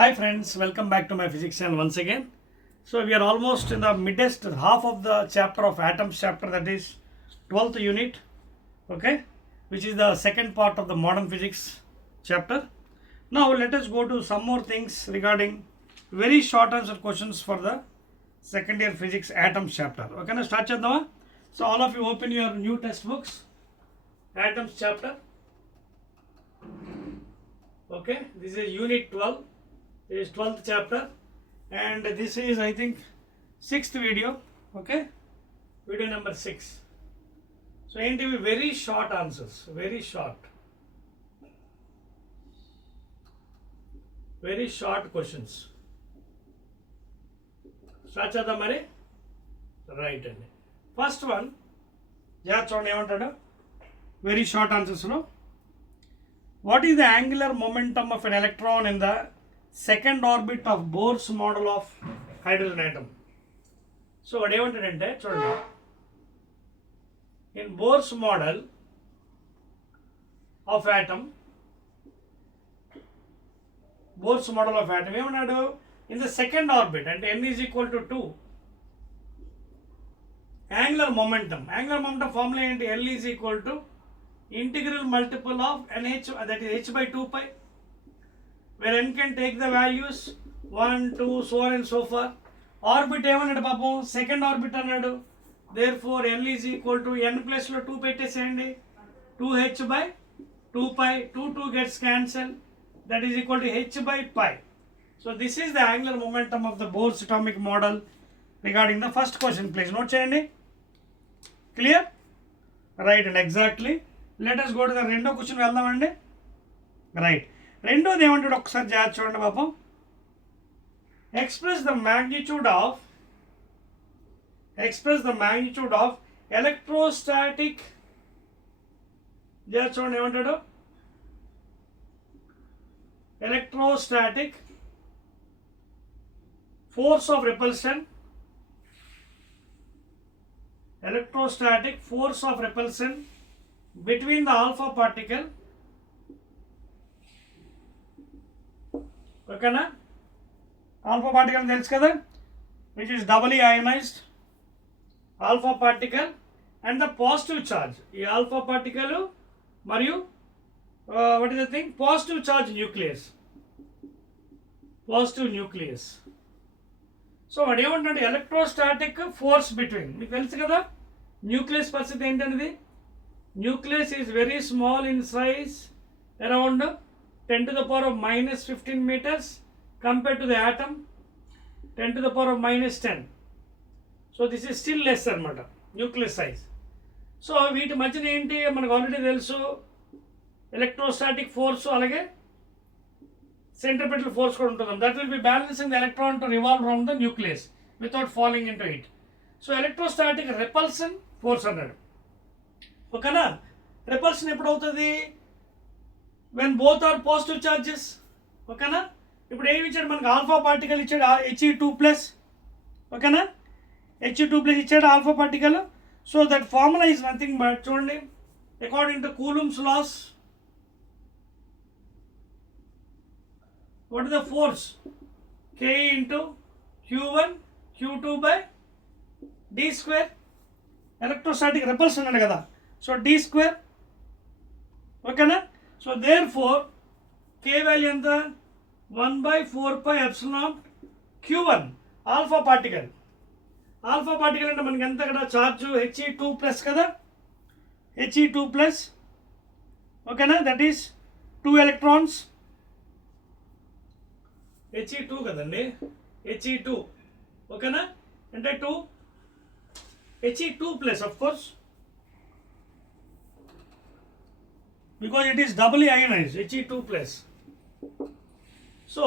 Hi friends, welcome back to my physics channel once again. So we are almost in the midst half of the chapter of atoms chapter, that is 12th unit, okay, which is the second part of the modern physics chapter. Now let us go to some more things regarding very short answer questions for the second year physics atoms chapter. Okay, now start chadama. So all of you open your new textbooks, atoms chapter. Okay, this is unit 12. This is 12th chapter and this is I think 6th video, okay, video number 6. So ain't very short answers, very short questions. Start chadam mari, right andi. First one, chudandi emantadu, very short answers lo. What is the angular momentum of an electron in the second orbit of Bohr's model of hydrogen atom? So what ఏమంటాడంటే చూడండి, in Bohr's model of atom ఏమన్నాడు, in the second orbit అంటే n is equal to 2, angular momentum formula ఏంటి, L is equal to integral multiple of nh, that is h by 2 pi, where n can take the values 1, 2, so on and so forth. Orbit ఏమన్నాడు పాపం, second orbit అన్నాడు. therefore L is equal to n plus లో 2 పెట్టేసేయండి, 2h by 2 pi, 2 gets cancelled, that is equal to h by pi. So this is the angular momentum of the Bohr's atomic model regarding the first question. Please note చేయండి. Clear? Right, and exactly. Let us go to the రెండో క్వశ్చన్ వెళ్దామండి. రైట్, రెండోది ఏమంటాడు ఒకసారి జాగ్రత్త చూడండి పాపం. express the magnitude of electrostatic, జాగ్రత్త చూడండి ఏమంటాడు, electrostatic force of repulsion between the alpha particle, ఓకేనా, ఆల్ఫా పార్టికల్ తెలుసు కదా, which is doubly ionised alpha particle and the positive charge. ఈ ఆల్ఫా పార్టికల్ మరియు what is the thing, positive charge nucleus. So వాడు ఏమంటాడు, ఎలక్ట్రోస్టాటిక్ ఫోర్స్ బిట్వీన్, మీకు తెలుసు కదా న్యూక్లియస్ పరిస్థితి ఏంటనేది. Nucleus is very small in size, around 10 to the power of minus 15 meters compared to the atom 10 to the power of minus 10. So this is still less anamata nucleus size. So వీటి మధ్యన ఏంటి మనకు ఆల్రెడీ తెలుసు, electrostatic force అలాగే centripetal force కూడా ఉంటుంది. That will be balancing the electron to revolve around the nucleus without falling in to it. So electrostatic repulsion force అన్నాడు. ఓకేనా, రిపల్షన్ ఎప్పుడు అవుతుంది, when both are positive charges. ఓకేనా, ఇప్పుడు ఏమి ఇచ్చాడు మనకు, ఆల్ఫా పార్టికల్ ఇచ్చాడు He2+, ఓకేనా, He2+ ఇచ్చాడు alpha particle. So that formula is nothing but చూడండి, according to Coulomb's laws, what is the force, K into Q1 Q2 by D square. Electrostatic repulsion అన్నాడు కదా, సో D square, ఓకేనా. So therefore K value ఎంత, 1/4 pi epsilon Q1 alpha particle అంటే మనకి ఎంత కదా charge He2+ కదా, He2+, ఓకేనా, దట్ ఈస్ 2 ఎలక్ట్రాన్స్, He2 కదండి, He2, ఓకేనా, అంటే 2 He2+ of course, because it is doubly ionized, He2+. So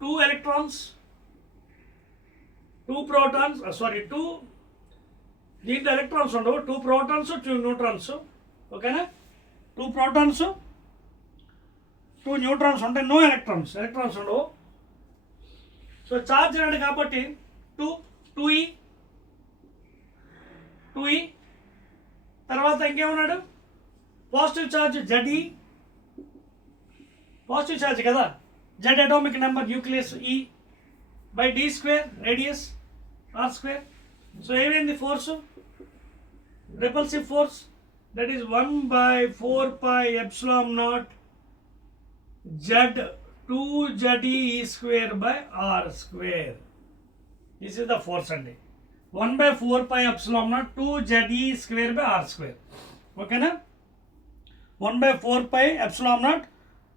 2 electrons, 2 protons, దీంట్లో ఎలక్ట్రాన్స్ ఉండవు, 2 protons 2 neutrons, ఓకేనా, 2 protons 2 neutrons ఉంటాయి, నో ఎలక్ట్రాన్స్ ఉండవు. సో ఛార్జ్ అన్నాడు కాబట్టి 2e, తర్వాత ఇంకేమన్నాడు, positive charge ZE, positive charge కదా, Z atomic number nucleus E by d square radius r square. So even the force, repulsive force, that is 1 by 4 pi epsilon naught Z 2 ZE square by r square. This is the force and 1 by 4 pi epsilon naught 2 ZE square by r square. Okay na? 1 by 4 pi epsilon naught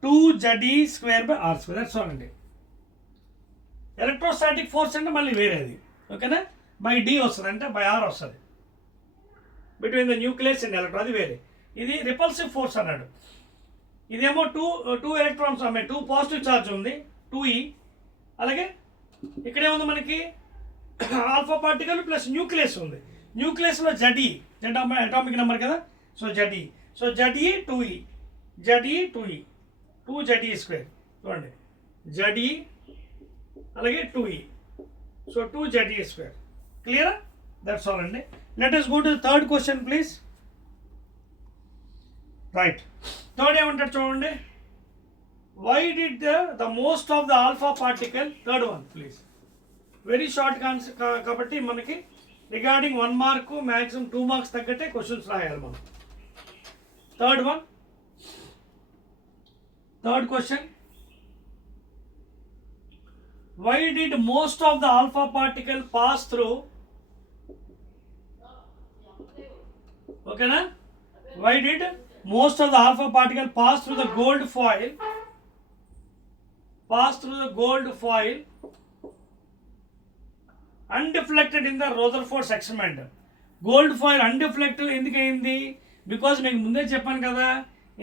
2 ZE square by r square. That's all and electrostatic force అంటే మళ్ళీ వేరేది. ఓకేనా? By D వస్తుంది అంటే by are వస్తుంది between the nucleus and electron, అది వేరే. ఇది రిపల్సివ్ ఫోర్స్ అన్నాడు. ఇదేమో టూ ఎలక్ట్రాన్స్ ఉన్నాయి, 2 పాజిటివ్ ఛార్జ్ ఉంది 2e. అలాగే ఇక్కడేముంది మనకి ఆల్ఫా పార్టికల్ ప్లస్ న్యూక్లియస్ ఉంది. న్యూక్లియస్లో జెడ్ అటామిక్ నెంబర్ కదా, so Z E. So Z E 2e, Z E 2e, 2 ZE square. చూడండి జెడ్ఈ అలాగే 2e, సో 2 ZE స్క్వేర్. క్లియరా? దట్స్ ఆల్ అండి. Let us go to the third question please. Right, third ఏమంటారు చూడండి. Why did the most of the alpha particle, third one please, very short కాబట్టి మనకి regarding 1 mark maximum 2 marks తగ్గట్టే questions రాయాలి మనం. Third one, third question, why did most of the alpha particle pass through, okay na, why did most of the alpha particle pass through the gold foil, undeflected in the Rutherford experiment. Gold foil undeflected ఎందుకైంది? Because మీకు ముందే చెప్పాను కదా,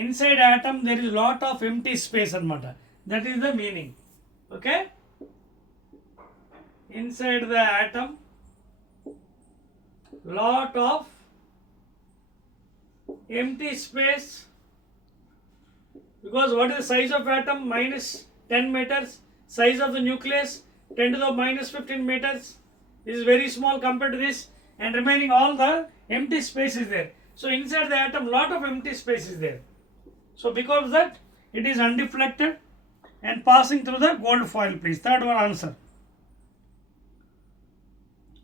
inside atom there is lot of empty space అనమాట. That is the meaning. Okay, inside the atom lot of empty space, because what is the size of atom? minus 10 meters. Size of the nucleus 10 to the minus 15 meters. This is very small compared to this, and remaining all the empty space is there. So inside the atom lot of empty space is there. So because of that it is undeflected and passing through the gold foil please. Third one answer.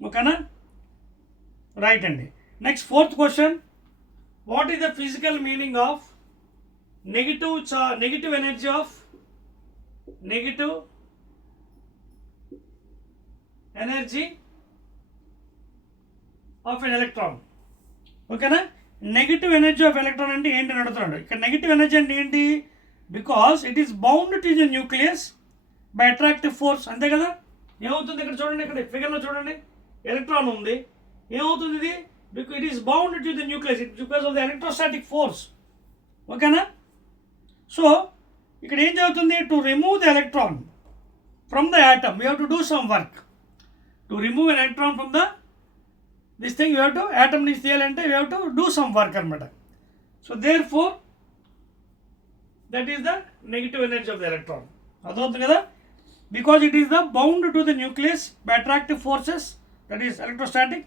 ఓకేనా? Right అండి. Next fourth question, what is the physical meaning of negative energy of an electron? ఓకేనా? Negative energy of electron అంటే ఏంటి అని అడుగుతున్నాడు. ఇక్కడ negative energy అంటే ఏంటి? Because it is bound to the nucleus by attractive force. అంతే కదా? ఏమవుతుంది ఇక్కడ చూడండి, ఇక్కడ ఫిగర్లో చూడండి, ఎలక్ట్రాన్ ఉంది, ఏమవుతుంది ఇది? Because it is bound to the nucleus because of the electrostatic force. ఓకేనా? సో ఇక్కడ ఏం జరుగుతుంది? To remove the electron from the atom you have to do some work. To remove an electron from the this thing you have to, atom నుంచి తీయాలంటే you have to do some work అనమాట. So therefore that is the negative energy of the electron. అర్థమవుతుంది కదా? Because it is the bound to the nucleus by attractive forces, that is electrostatic,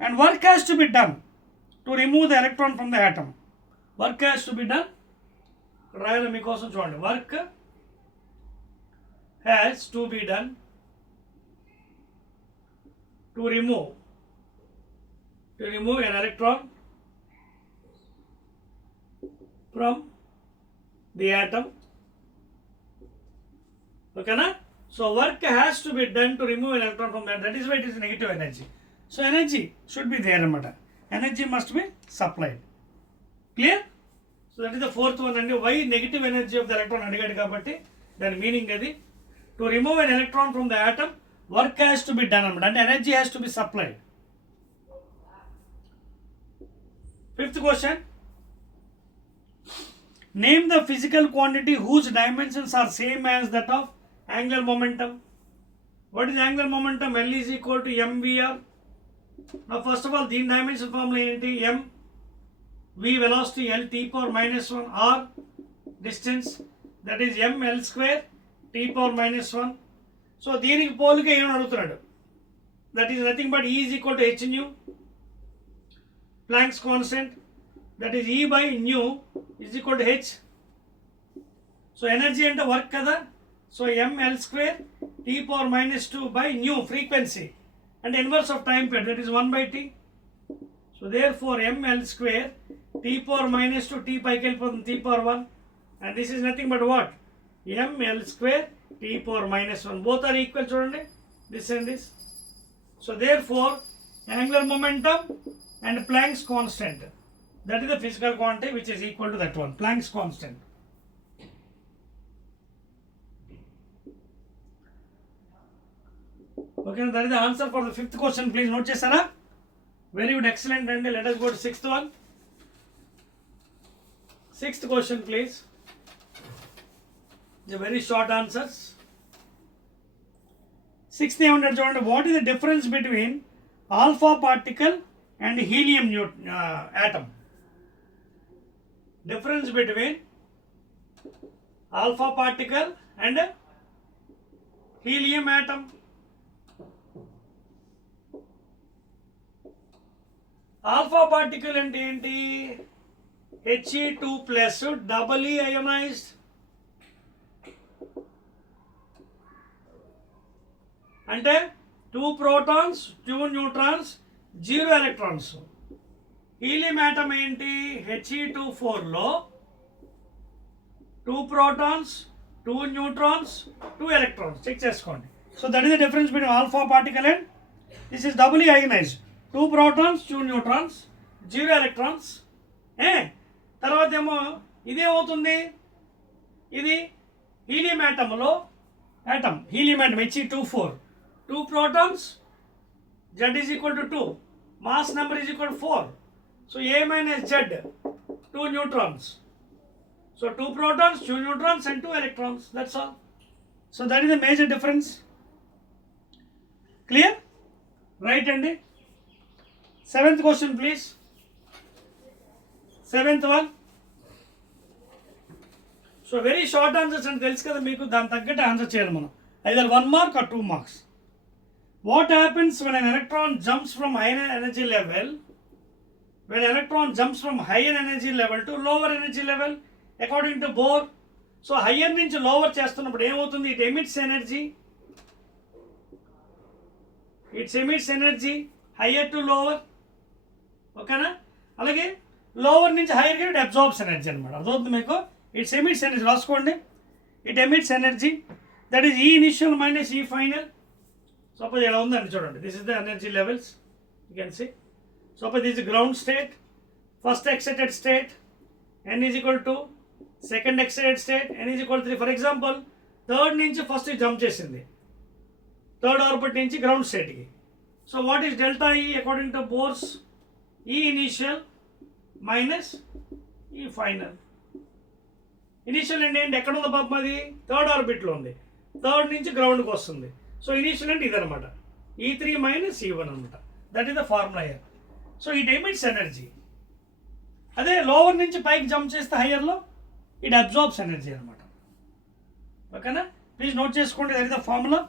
and work has to be done to remove the electron from the atom. Work has to be done. రాయాలి మీకోసం చూడండి. Work has to be done to remove an electron from the atom. Okay na? So work has to be done to remove an electron from that. That is why it is negative energy. So energy should be there anamata. Energy must be supplied. Clear? So that is the fourth one. And why negative energy of the electron adigadu kabatti then meaning adi, to remove an electron from the atom work has to be done anamata, and energy has to be supplied. Fifth question, name the physical quantity whose dimensions are same as that of angular momentum. What is angular momentum? L is equal to mvr. Now first of all దీని dimension formula ఏంటి? m v velocity, l t power minus 1, r distance, that is m l square t power minus 1. సో దీనికి పోలిక ఏమని అడుగుతున్నాడు? That is nothing but e is equal to h nu, Planck's constant, that is e by nu is equal to h. So energy అంటే వర్క్ కదా, So ml square t power minus 2 by nu frequency and inverse of time period, that is 1 by t. So therefore ml square t power minus 2 t pi t power 1, and this is nothing but what? ml square t power minus 1. Both are equal, chudandi, this and this. So therefore angular momentum and Planck's constant, that is the physical quantity which is equal to that one, Planck's constant. Okay, that is the answer for the fifth question. Please note chesara. Very good, excellent. And let us go to sixth one. Sixth question, please. The very short answers. Sixth one, what is the difference between alpha particle and helium atom? Difference between alpha particle and helium atom. Alpha particle ante enti? He2 plus doubly ionized. Ante 2 protons, 2 neutrons, 0 electrons. Helium atom enti? He2 lo 2 protons, 2 neutrons, 2 electrons. Check cheskondi. So that is the difference between alpha particle and this is doubly ionized. 2 protons, 2 neutrons, 0 electrons. తర్వాత ఏమో ఇదేమవుతుంది, ఇది helium యాటంలో helium atom He2 2 protons, Z is equal to 2, mass number is equal to 4. So A minus Z, 2 neutrons. So 2 protons, 2 neutrons and 2 electrons, that's all. So that is the major difference. Clear? Right, Andy? Seventh question, please. Seventh one. So very short answers and తెలుసు కదా మీకు, దాని తగ్గట్టు ఆన్సర్ చేయాలి మనం. Either 1 mark or 2 marks. What happens when an electron jumps from higher energy level? When an electron jumps from higher energy level to lower energy level, according to Bohr. So higher నుంచి lower చేస్తున్నప్పుడు ఏమవుతుంది? It emits energy. It emits energy higher to lower. ఓకేనా? అలాగే లోవర్ నుంచి హైయర్గా it absorbs energy అనమాట. అర్థమవుతుంది మీకు? ఇట్స్ ఎమిట్స్ ఎనర్జీ, రాసుకోండి. It emits energy, that is E initial minus E final. Suppose ఎలా ఉందండి చూడండి, this is the energy levels, you can see. Suppose this ground state, first excited state, n is equal to second excited state, n is equal 3. For example third నుంచి first jump చేసింది, third orbit నుంచి ground స్టేట్కి. So what is delta E according to Bohr's? E initial minus E final. Initial అంటే ఏంటి? ఎక్కడ ఉంది పాపం? అది థర్డ్ ఆర్బిట్లో ఉంది, థర్డ్ నుంచి గ్రౌండ్కి వస్తుంది. సో ఇనిషియల్ అంటే ఇదనమాట, E3 మైనస్ E1 అనమాట. That is the formula here. So it emits energy. అదే లోవర్ నుంచి పైకి జంప్ చేస్తే హయ్యర్లో ఇట్ అబ్జార్బ్స్ ఎనర్జీ అనమాట. ఓకేనా? ప్లీజ్ నోట్ చేసుకోండి, that is the formula.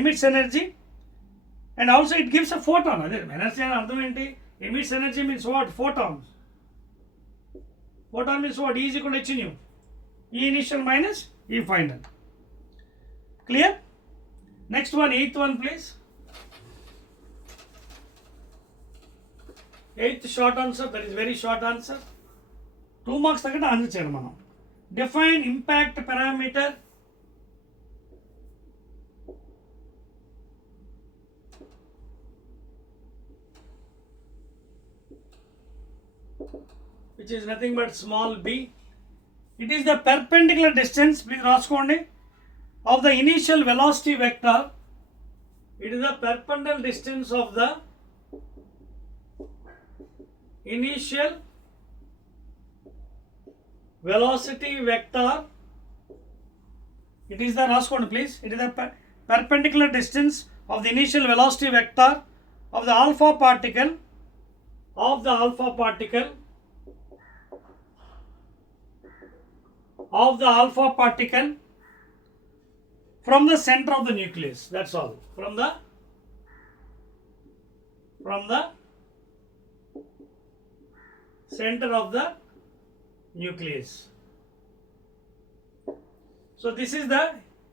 Emits energy and also it gives a photon. అదే ఎనర్జీ అని అర్థం ఏంటి? Emits energy means what? Photons. Photon means what? E is equal to h nu. E initial minus E final. Clear? Next one, eighth one, please. Eighth short answer, that is very short answer. 2 marks తగ్గట్టు ఆన్సర్ చేయాలి మనం. Define impact parameter. Which is nothing but small b. It is the perpendicular distance, please రాసుకోండి, of the initial velocity vector. It is the perpendicular distance of the initial velocity vector. It is the, రాసుకోండి please, it is the perpendicular distance of the initial velocity vector of the alpha particle from the center of the nucleus. That's all. From the center of the nucleus. So this is the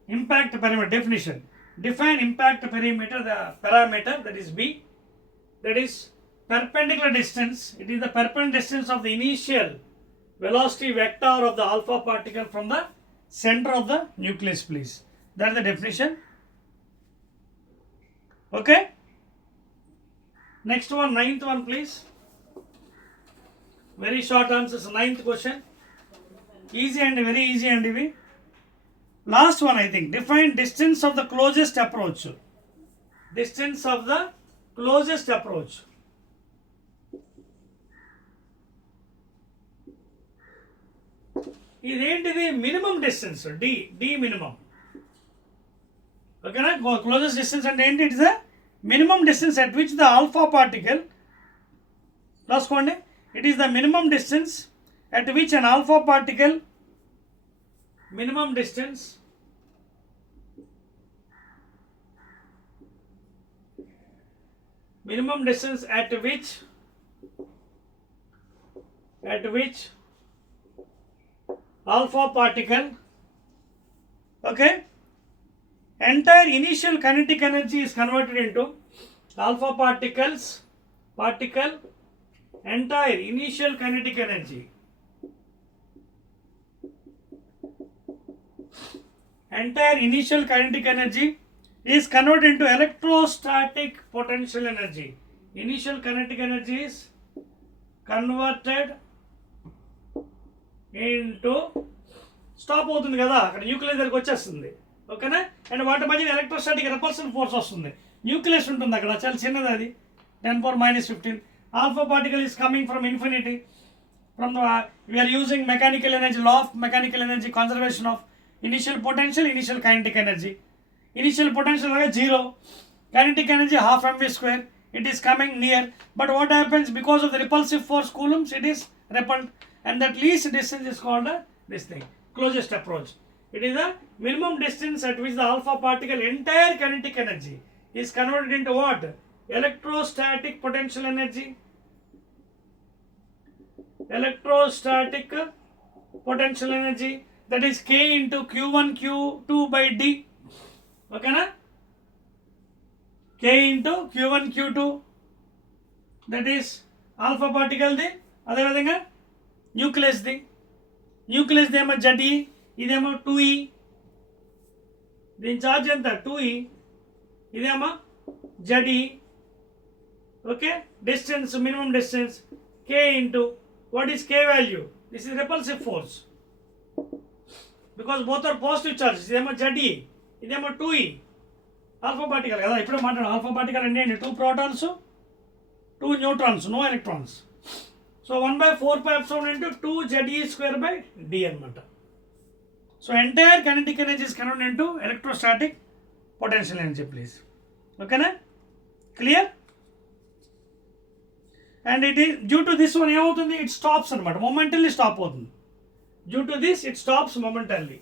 impact perimeter definition. Define impact perimeter, the parameter that is B, that is perpendicular distance. It is the perpendicular distance of the initial velocity vector of the alpha particle from the center of the nucleus, please. That is the definition. Okay. Next one, ninth one, please. Very short answers. Ninth question. Easy and very easy and heavy. Last one, I think. Define distance of the closest approach. Distance of the closest approach. ఇదేంటిది minimum distance D minimum ఓకేనా closest distance అంటే ఏంటి it is the minimum distance at which the alpha particle రాసుకోండి it is the minimum distance at which an alpha particle minimum distance at which alpha particle, okay, entire initial kinetic energy is converted into alpha particle entire initial kinetic energy is converted into electrostatic potential energy. Initial kinetic energy is converted into stop అవుతుంది కదా అక్కడ న్యూక్లియస్ దగ్గరికి వచ్చేస్తుంది ఓకేనా అండ్ వాటి మధ్యన electrostatic repulsion force వస్తుంది న్యూక్లియస్ ఉంటుంది అక్కడ చాలా చిన్నది అది 10⁻⁻15 alpha particle is coming from infinity from we are using mechanical energy law of mechanical energy conservation of initial potential, initial kinetic energy. Initial potential is 0, kinetic energy half mv square. It is coming near, but what happens because of the repulsive force coulombs? It is repelled, and that least distance is called this thing, closest approach. It is the minimum distance at which the alpha particle entire kinetic energy is converted into what? Electrostatic potential energy. Electrostatic potential energy. That is K into Q1 Q2 by D. Okay na? K into Q1 Q2. That is alpha particle di. అదే విధంగా nucleus the nucleus ఏమో ZE ఇదేమో 2E. దీని ఛార్జ్ ఎంత 2E ఇదేమో ZE. Okay distance minimum distance K into what is K value? This is repulsive force. Because both are positive charges. ఇదేమో ZE ఇదేమో 2E alpha particle కదా ఇప్పుడే మాట్లాడు ఆల్ఫా పార్టికల్ అంటే 2 protons 2 neutrons no electrons. So 1/4π into 2 ZE square by D అనమాట. So entire kinetic energy is converted into electrostatic potential energy, please. ఓకేనా clear and it is due to this one ఏమవుతుంది it stops అనమాట మొమెంటల్లీ స్టాప్ అవుతుంది. Due to this, it stops momentarily.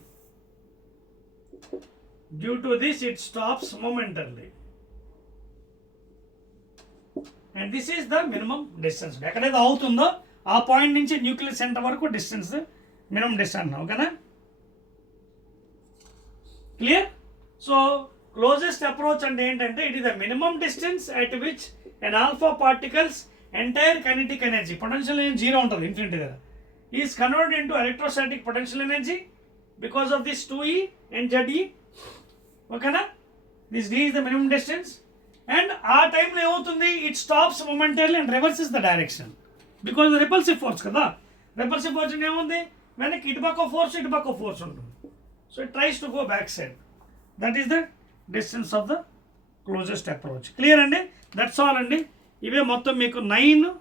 And this is the minimum distance. ఎక్కడైతే అవుతుందో ఆ పాయింట్ నుంచి nucleus centre వరకు డిస్టెన్స్ మినిమం డిస్టెన్స్ ఓకేనా క్లియర్. సో క్లోజెస్ట్ అప్రోచ్ అంటే ఏంటంటే it is the minimum distance at which and alpha particles entire kinetic energy potential energy 0 ఉంటుంది ఇన్ఫినిటీ దగ్గర is converted into electrostatic potential energy because of this 2E and ZE. Okay na? This D is the minimum distance and our time lo evavutundi it stops momentarily and reverses the direction because of the repulsive force kada. Repulsive force ante emundi venaki itu paka force untundi, so it tries to go back side. That is the distance of the closest approach. Clear andi? That's all andi. Ive mottham meeku 9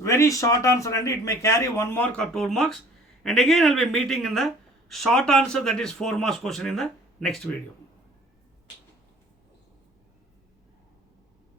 very short answer and it may carry 1 mark or 2 marks, and again I will be meeting in the short answer that is 4 marks question in the next video.